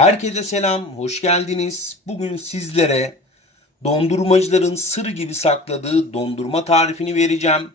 Herkese selam, hoş geldiniz. Bugün sizlere dondurmacıların sır gibi sakladığı dondurma tarifini vereceğim.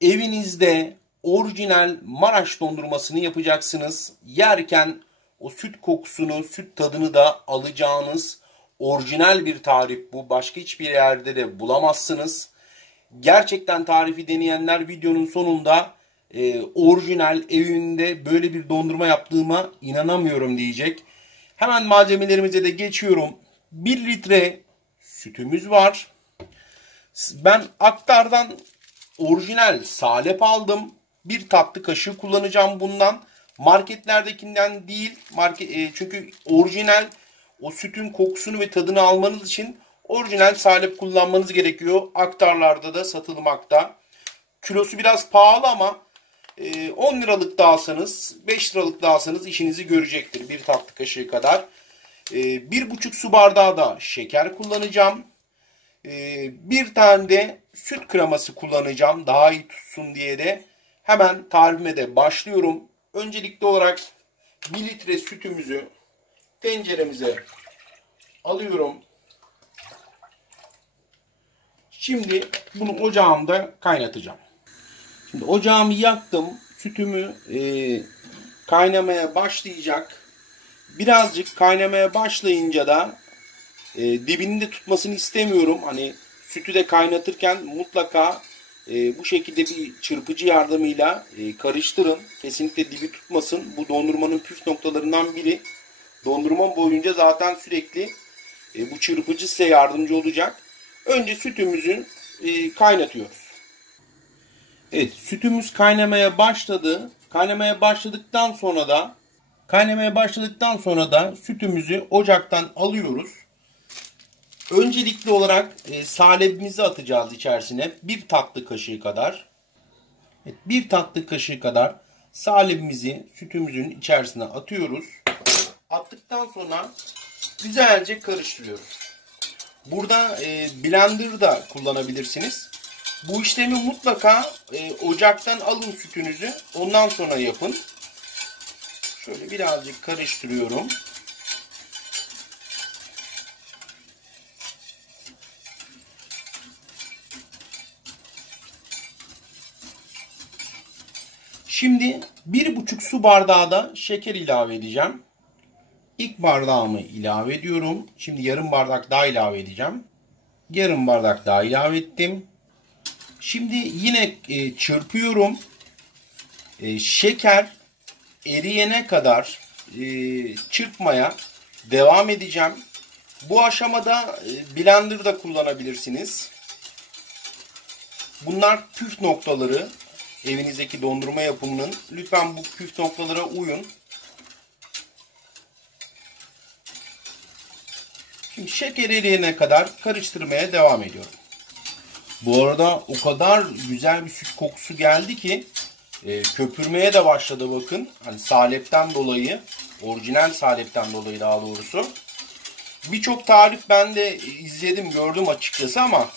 Evinizde orijinal Maraş dondurmasını yapacaksınız. Yerken o süt kokusunu, süt tadını da alacağınız orijinal bir tarif bu. Başka hiçbir yerde de bulamazsınız. Gerçekten tarifi deneyenler videonun sonunda orijinal evinde böyle bir dondurma yaptığıma inanamıyorum diyecek. Hemen malzemelerimize de geçiyorum. 1 litre sütümüz var. Ben Aktar'dan orijinal salep aldım. 1 tatlı kaşığı kullanacağım bundan. Marketlerdekinden değil. Çünkü orijinal o sütün kokusunu ve tadını almanız için orijinal salep kullanmanız gerekiyor. Aktarlarda da satılmakta. Kilosu biraz pahalı ama 10 liralık da alsanız, 5 liralık da alsanız işinizi görecektir. 1 tatlı kaşığı kadar. 1,5 su bardağı da şeker kullanacağım. Bir tane de süt kreması kullanacağım. Daha iyi tutsun diye de. Hemen tarifime de başlıyorum. Öncelikli olarak 1 litre sütümüzü tenceremize alıyorum. Şimdi bunu ocağımda kaynatacağım. Şimdi ocağımı yaktım. Sütümü kaynamaya başlayacak. Birazcık kaynamaya başlayınca da dibini de tutmasını istemiyorum. Hani sütü de kaynatırken mutlaka bu şekilde bir çırpıcı yardımıyla karıştırın. Kesinlikle dibi tutmasın. Bu dondurmanın püf noktalarından biri. Dondurma boyunca zaten sürekli bu çırpıcı size yardımcı olacak. Önce sütümüzü kaynatıyoruz. Evet, sütümüz kaynamaya başladı. Kaynamaya başladıktan sonra da sütümüzü ocaktan alıyoruz. Öncelikli olarak salebimizi atacağız içerisine. 1 tatlı kaşığı kadar. Evet, 1 tatlı kaşığı kadar salebimizi sütümüzün içerisine atıyoruz. Attıktan sonra güzelce karıştırıyoruz. Burada blender da kullanabilirsiniz. Bu işlemi mutlaka ocaktan alın sütünüzü. Ondan sonra yapın. Şöyle birazcık karıştırıyorum. Şimdi 1,5 su bardağı da şeker ilave edeceğim. İlk bardağımı ilave ediyorum. Şimdi yarım bardak daha ilave edeceğim. Yarım bardak daha ilave ettim. Şimdi yine çırpıyorum. Şeker eriyene kadar çırpmaya devam edeceğim. Bu aşamada blender da kullanabilirsiniz. Bunlar püf noktaları evinizdeki dondurma yapımının. Lütfen bu püf noktalara uyun. Şimdi şeker eriyene kadar karıştırmaya devam ediyorum. Bu arada o kadar güzel bir süt kokusu geldi ki köpürmeye de başladı bakın. Hani salepten dolayı, orijinal salepten dolayı daha doğrusu. Birçok tarif ben de izledim, gördüm açıkçası ama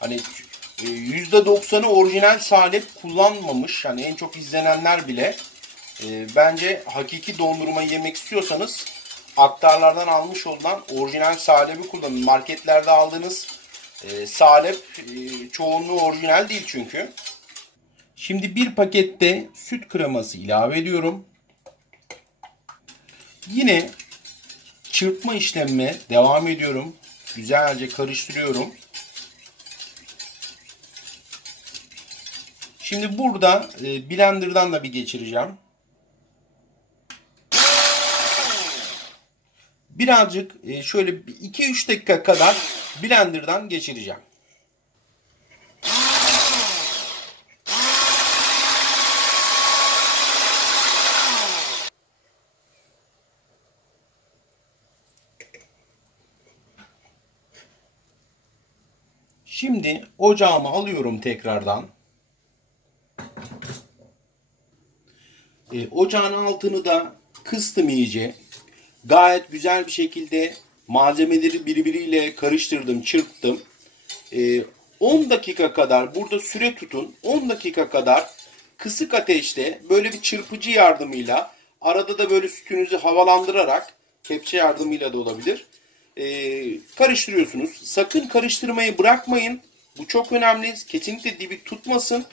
hani %90'ı orijinal salep kullanmamış. Hani en çok izlenenler bile. Bence hakiki dondurma yemek istiyorsanız aktarlardan almış olan orijinal salebi kullanın. Marketlerde aldığınız salep çoğunluğu orijinal değil çünkü. Şimdi bir pakette süt kreması ilave ediyorum. Yine çırpma işlemime devam ediyorum. Güzelce karıştırıyorum. Şimdi burada blenderdan da bir geçireceğim. Birazcık şöyle 2-3 dakika kadar blenderdan geçireceğim. Şimdi ocağımı alıyorum tekrardan. Ocağın altını da kıstım iyice. Gayet güzel bir şekilde malzemeleri birbiriyle karıştırdım, çırptım. 10 dakika kadar burada süre tutun. 10 dakika kadar kısık ateşte böyle bir çırpıcı yardımıyla arada da böyle sütünüzü havalandırarak kepçe yardımıyla da olabilir. Karıştırıyorsunuz. Sakın karıştırmayı bırakmayın. Bu çok önemli. Kesinlikle dibi tutmasın.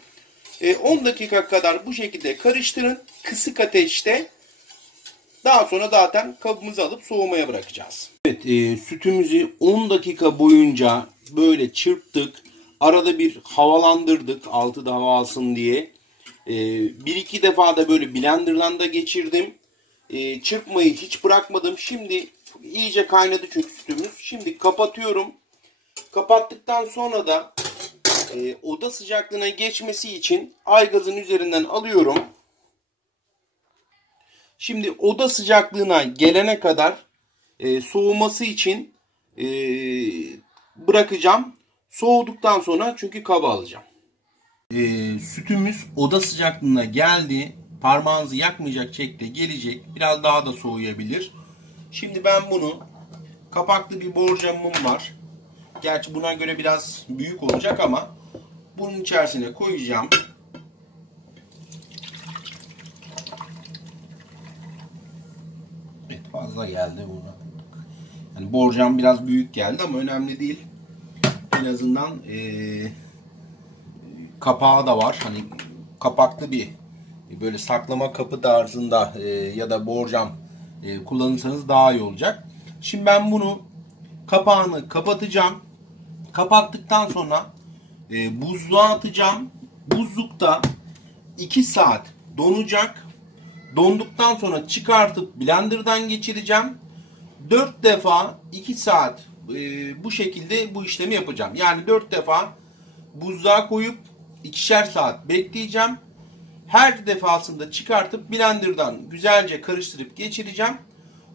10 dakika kadar bu şekilde karıştırın. Kısık ateşte. Daha sonra zaten kabımızı alıp soğumaya bırakacağız. Evet, sütümüzü 10 dakika boyunca böyle çırptık. Arada bir havalandırdık. Altı da hava alsın diye. Bir iki defa da böyle blenderdan da geçirdim. Çırpmayı hiç bırakmadım. Şimdi iyice kaynadı çünkü sütümüz. Şimdi kapatıyorum. Kapattıktan sonra da oda sıcaklığına geçmesi için aygazın üzerinden alıyorum. Şimdi oda sıcaklığına gelene kadar soğuması için bırakacağım. Soğuduktan sonra çünkü kaba alacağım. Sütümüz oda sıcaklığına geldi. Parmağınızı yakmayacak şekilde gelecek. Biraz daha da soğuyabilir. Şimdi ben bunu kapaklı bir borcamım var. Gerçi buna göre biraz büyük olacak ama bunun içerisine koyacağım. Evet, fazla geldi buna. Yani borcam biraz büyük geldi ama önemli değil. En azından kapağı da var. Hani kapaklı bir böyle saklama kapı tarzında ya da borcam kullanırsanız daha iyi olacak. Şimdi ben bunu kapağını kapatacağım. Kapattıktan sonra buzluğa atacağım. Buzlukta 2 saat donacak. Donduktan sonra çıkartıp blenderdan geçireceğim. 4 defa 2 saat bu şekilde bu işlemi yapacağım. Yani 4 defa buzluğa koyup 2'şer saat bekleyeceğim. Her defasında çıkartıp blenderdan güzelce karıştırıp geçireceğim.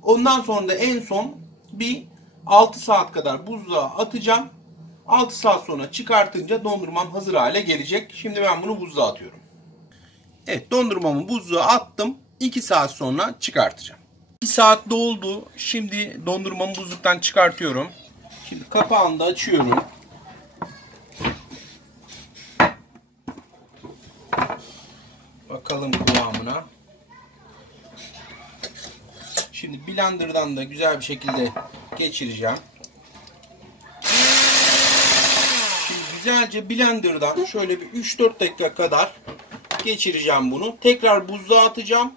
Ondan sonra da en son bir 6 saat kadar buzluğa atacağım. 6 saat sonra çıkartınca dondurmam hazır hale gelecek. Şimdi ben bunu buzluğa atıyorum. Evet, dondurmamı buzluğa attım. 2 saat sonra çıkartacağım. 2 saat doldu. Şimdi dondurmamı buzluktan çıkartıyorum. Şimdi kapağını da açıyorum. Bakalım kıvamına. Şimdi blenderdan da güzel bir şekilde geçireceğim. Şimdi güzelce blenderdan şöyle bir 3-4 dakika kadar geçireceğim bunu. Tekrar buzluğa atacağım.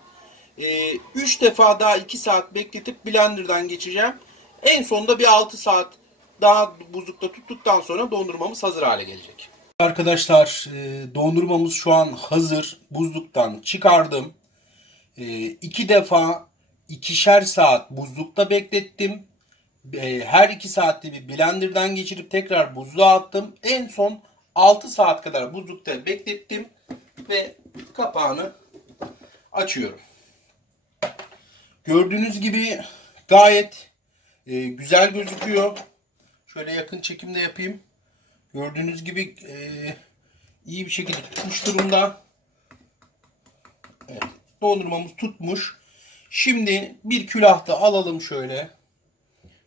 3 defa daha 2 saat bekletip blenderdan geçireceğim. En sonunda bir 6 saat daha buzlukta tuttuktan sonra dondurmamız hazır hale gelecek. Arkadaşlar, dondurmamız şu an hazır. Buzluktan çıkardım. 2 defa 2'şer saat buzlukta beklettim. Her 2 saatte bir blenderdan geçirip tekrar buzluğa attım. En son 6 saat kadar buzlukta beklettim. Ve kapağını açıyorum. Gördüğünüz gibi gayet güzel gözüküyor. Şöyle yakın çekimde yapayım. Gördüğünüz gibi iyi bir şekilde tutmuş durumda. Evet, dondurmamız tutmuş. Şimdi bir külahta alalım şöyle.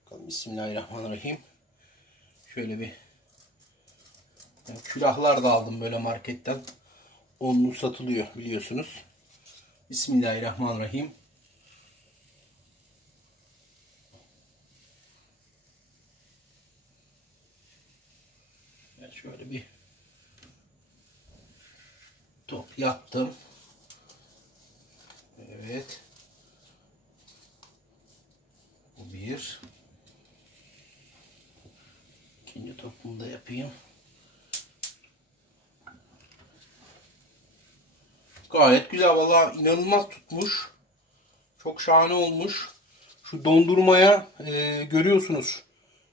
Bakalım, Bismillahirrahmanirrahim. Şöyle bir külahlar da aldım böyle marketten. Onlu satılıyor biliyorsunuz. Bismillahirrahmanirrahim. Şöyle bir top yaptım. Evet. Bu bir. İkinci topumu da yapayım. Gayet güzel. Vallahi inanılmaz tutmuş. Çok şahane olmuş. Şu dondurmaya görüyorsunuz.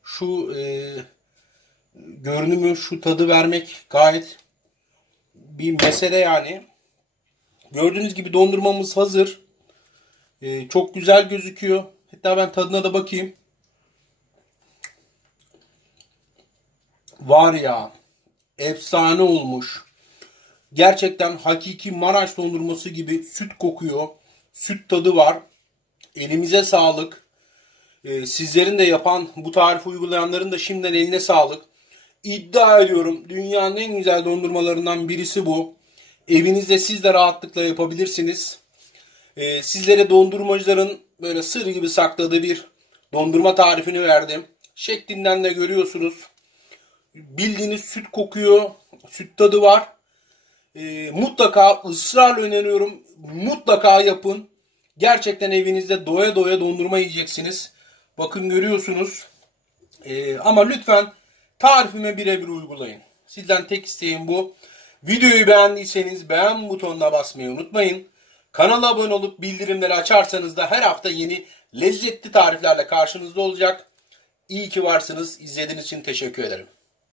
Şu görünümü, şu tadı vermek gayet bir mesele yani. Gördüğünüz gibi dondurmamız hazır. Çok güzel gözüküyor. Hatta ben tadına da bakayım. Var ya, efsane olmuş. Gerçekten hakiki Maraş dondurması gibi süt kokuyor. Süt tadı var. Elimize sağlık. Sizlerin de yapan, bu tarifi uygulayanların da şimdiden eline sağlık. İddia ediyorum, dünyanın en güzel dondurmalarından birisi bu. Evinizde siz de rahatlıkla yapabilirsiniz. Sizlere dondurmacıların böyle sır gibi sakladığı bir dondurma tarifini verdim. Şeklinden de görüyorsunuz. Bildiğiniz süt kokuyor. Süt tadı var. Mutlaka ısrarla öneriyorum. Mutlaka yapın. Gerçekten evinizde doya doya dondurma yiyeceksiniz. Bakın görüyorsunuz. Ama lütfen tarifime birebir uygulayın. Sizden tek isteğim bu. Videoyu beğendiyseniz beğen butonuna basmayı unutmayın. Kanala abone olup bildirimleri açarsanız da her hafta yeni lezzetli tariflerle karşınızda olacak. İyi ki varsınız. İzlediğiniz için teşekkür ederim.